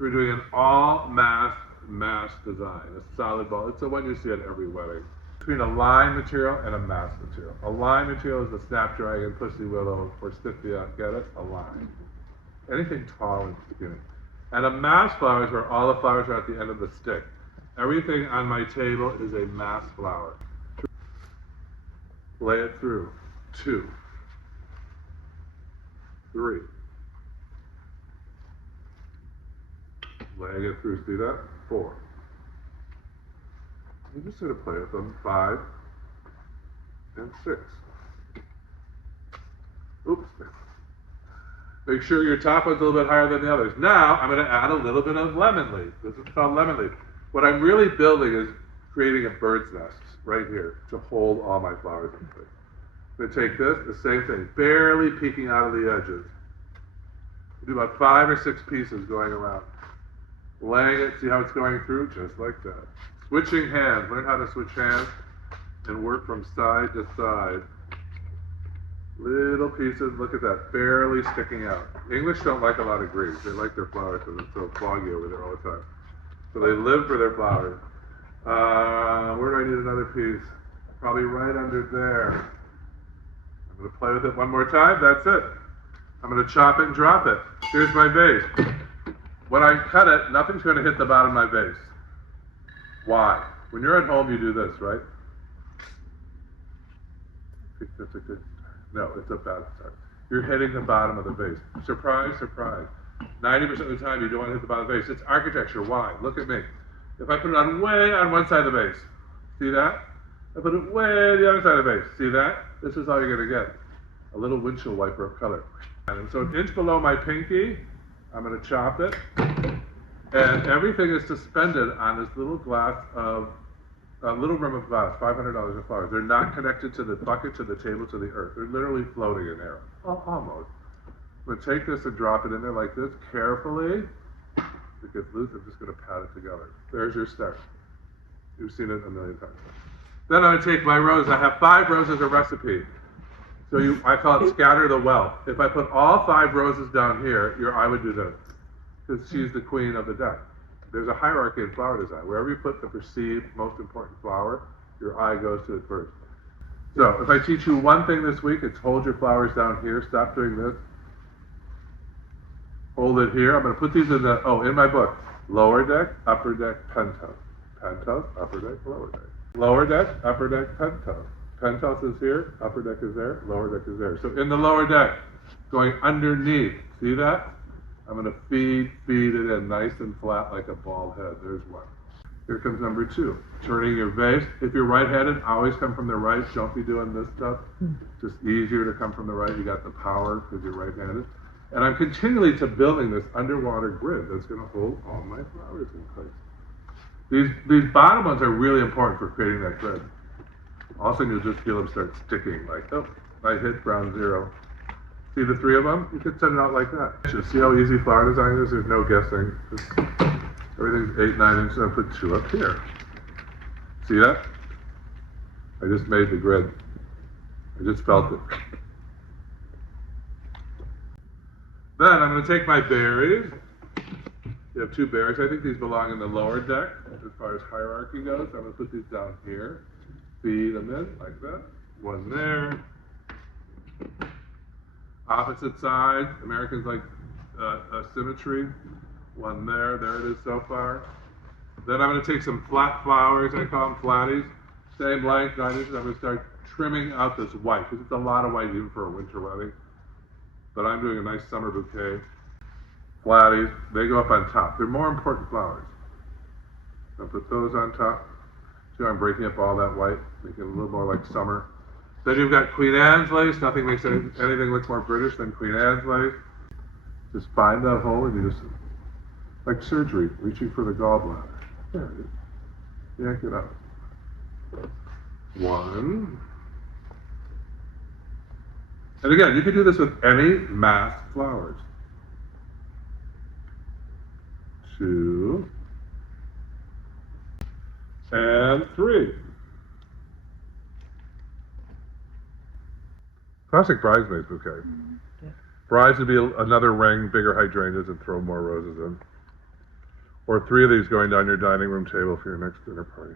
So we're doing an all mass design, a solid ball. It's the one you see at every wedding. Between a line material and a mass material. A line material is a snapdragon, pussy willow, forsythia, get it? A line. Anything tall and skinny. And a mass flower is where all the flowers are at the end of the stick. Everything on my table is a mass flower. Lay it through. 2, 3. Laying it through, see that? 4. You just sort of play with them. 5 and 6. Oops. Make sure your top one's a little bit higher than the others. Now, I'm going to add a little bit of lemon leaf. This is called lemon leaf. What I'm really building is creating a bird's nest right here to hold all my flowers in place. I'm going to take this, the same thing, barely peeking out of the edges. Do about 5 or 6 pieces going around. Laying it, see how it's going through? Just like that. Switching hands. Learn how to switch hands and work from side to side. Little pieces, look at that, barely sticking out. English don't like a lot of greens. They like their flowers because it's so foggy over there all the time. So they live for their flowers. Where do I need another piece? Probably right under there. I'm going to play with it one more time. That's it. I'm going to chop it and drop it. Here's my vase. When I cut it, nothing's going to hit the bottom of my vase. Why? When you're at home, you do this, right? I think that's a good start. No, it's a bad start. You're hitting the bottom of the vase. Surprise, surprise. 90% of the time, you don't want to hit the bottom of the vase. It's architecture. Why? Look at me. If I put it on way on one side of the vase, see that? I put it way the other side of the vase. See that? This is all you're going to get. A little windshield wiper of color. And so an inch below my pinky, I'm going to chop it. And everything is suspended on this little glass of, a little rim of glass, $500 of flowers. They're not connected to the bucket, to the table, to the earth. They're literally floating in air. Almost. I'm going to take this and drop it in there like this, carefully. If it gets loose, I'm just going to pat it together. There's your start. You've seen it a million times. Then I'm going to take my roses. I have 5 roses a recipe. So I call it scatter the wealth. If I put all 5 roses down here, your eye would do this. Because she's the queen of the deck. There's a hierarchy in flower design. Wherever you put the perceived most important flower, your eye goes to it first. So if I teach you one thing this week, it's hold your flowers down here. Stop doing this. Hold it here. I'm going to put these in the, in my book. Lower deck, upper deck, penthouse. Penthouse, upper deck, lower deck. Lower deck, upper deck, penthouse. Penthouse is here, upper deck is there, lower deck is there. So in the lower deck, going underneath, see that? I'm going to feed it in nice and flat like a ball head. There's one. Here comes number 2. Turning your vase. If you're right-handed, always come from the right. Don't be doing this stuff. Just easier to come from the right. You got the power because you're right-handed. And I'm continually building this underwater grid that's going to hold all my flowers in place. These bottom ones are really important for creating that grid. All of a sudden you'll just feel them start sticking like, oh, I hit ground zero. See the 3 of them? You could send it out like that. Just see how easy flower design is? There's no guessing. Everything's 8, 9 inches. I'll put 2 up here. See that? I just made the grid. I just felt it. Then I'm going to take my berries. You have 2 berries. I think these belong in the lower deck as far as hierarchy goes. I'm going to put these down here. Feed them in like that. 1 there. Opposite side. Americans like symmetry. 1 there. There it is so far. Then I'm going to take some flat flowers. I call them flatties. Same length, 9 inches. I'm going to start trimming out this white because it's a lot of white even for a winter wedding. But I'm doing a nice summer bouquet. Flatties, they go up on top. They're more important flowers. I'll put those on top. See how I'm breaking up all that white, making it a little more like summer. Then you've got Queen Anne's lace. Nothing makes anything look more British than Queen Anne's lace. Just find that hole and you just, like surgery, reaching for the gallbladder. There it is. Yank it out. 1. And again, you can do this with any mass flowers. 2. And 3. Classic bridesmaid's bouquet. Yeah. Brides would be another ring, bigger hydrangeas, and throw more roses in. or 3 of these going down your dining room table for your next dinner party.